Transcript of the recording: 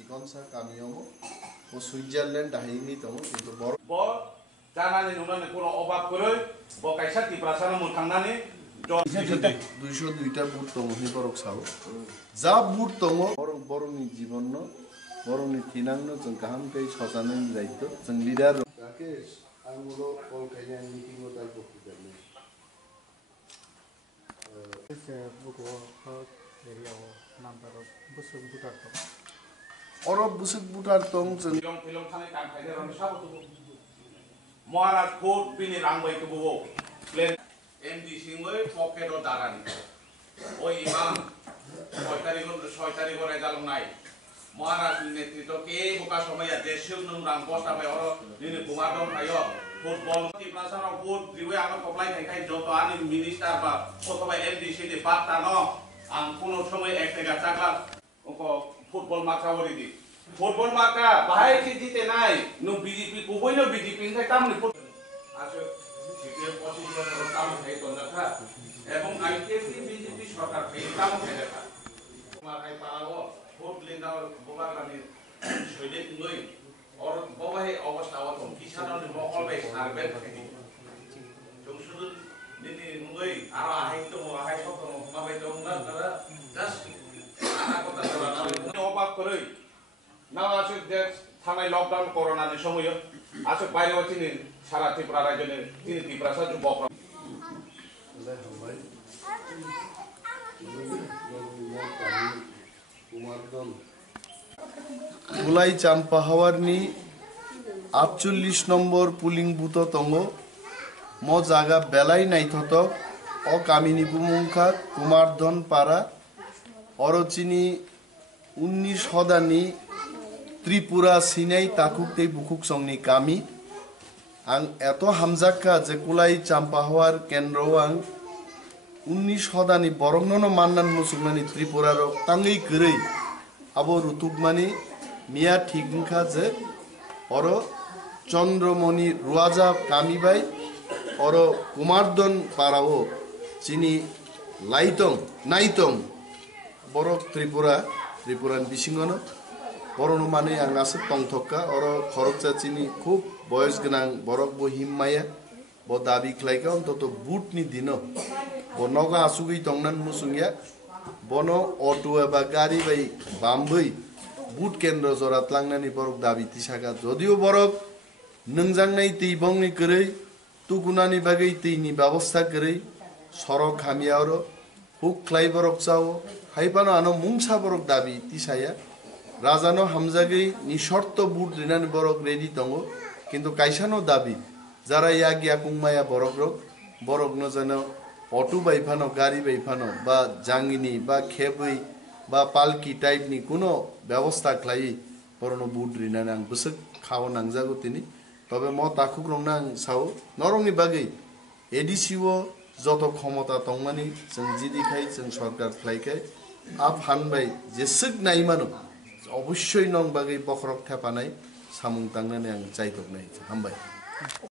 Sikonsa kamiyomo o Switzerland dahini tomo কিন্তু বড় bo janani nunani kono obab koroi bo kaisa tiprasana mun thangnani 202টা বুট tomo ni borok sao যা বুট tomo boroni জীবনno boroni tinangno जों गाहाम kai सजानायनि दायित्व जों lidar Rakesh आंगुलो कल खायनाय मिटिंगो दाय बखिजानो buku area number busuk butar to Orok busuk butar tong जों film thane kan khaide ron sabotu Maharaj court bini rangbai ko bo plan MD singoi pocket o darani oi imam 6 তারিখ result নাই Maharaj নেতৃত্ব কে বোকা সময় দেশের নং রাং বস্তা পাই or দিনে কুমার দম খাইও ফুটবল টিপ্রাসার ভোট দিবে আমি কপ্লাই খাই যত আনি মিনিস্টার বা অথবা এমডি সিডি বার্তা ন আম কোন সময় এক টাকা চাকলা ফুটবল মাকা বলি দি ফুটবল মাকা বাহাই কি দিতে নাই নো বিজেপি কবই না বিজেপি খাই তামনি আসলে সিপিএম পজিশন কাম খাই তো না এবং আইটিএফ বিজেপি সরকার খাই কাম খাই দেখা তোমার আই পালাও ভোট লিনাও বোবাগানি সৈনিক নই और बबाहे अवस्था आवत किसाननि मकलबाय सारबे थायो जों सुदु दिनै नुगै आरो आहाय दङ आहाय सब दङ माबाय दङ ना जास्ट आना কথা জানা অবাক করে না আছে যে থানায় লকডাউন করোনাनि সময় আছে বাইরে হচ্ছে সারা ত্রিপুরা রাজ্যে তিনি ত্রিপুরা সাজু বকরা Kulai Champahawarni 48 নম্বর পুলিং বুথ তঙ্গ ম জায়গা বেলাই নাইথত অ কামিনী বুমুংখা কুমারধন পাড়া অরচিনি 19 হদানি ত্রিপুরা সিনাই তাকুক তৈ বুকুক সংনি কামি আং এত হামজাক্কা যে কুলাই চাম্পাহাওয়ার কেন্দ্র আং 19 হদানি বরংনন মান্নান মুসুকনানি ত্রিপুরার তাঙ্গৈ গরৈ আবো রুতুকমানি মিয়া ঠিকখা যে অর চন্দ্রমণি রুয়াজা কামিবাই অর কুমারদন পাড়াও চিনি লাইতং নাইতং বরক ত্রিপুরান বিসিংগন বরন মানে আং আছে টংথকা অর খরকচা চিনি খুব বয়স গোনাং বরক বো হিমমায়া ব দাবি খ্লাইকা অন্তত বুটনি দিন ব নগা আসুগৈ টংনান মুসুংয়া বন অটো এবা গাড়ি বাই বামবৈ বুট কেন্দ্র জরাত লাংনানি বরক দাবি তিসাকা যদিও বরক नोंजांनाय दै बंनि गरै तुकुनानि बागै दैनि व्यवस्था गरै सरक खामियारो हुक ख्लाइ बरक चाव हाइपानो आनो मुंसा बरक दाबि तिसाया राजानो हामजागै नि शर्त बुट रिनानि बरक रेडि दङ किन्तु काइसानो दाबि जारा यागिया कुंमाया बरक न जानो अटो बाइफानो गाड़ी बाइफानो बा जांगिनि बा खेबै बा पालकी टाइपनि कुनो व्यवस्था ख्लाइ बरनो बुट रिनानि आं बसक खाव नांजागो तिनि তবে ম তাকুক রংনা সাও নরংনি বাগै এডিসিও যত ক্ষমতা তংমানি जों জিদিখাই जों সরকার ফ্লাইকাই আপ হানবাই যেসক নাইমানো অবশ্যই নং বাগै বখরক থাপানাই সামুং তাংনানি আং চাইতক নাই হামবাই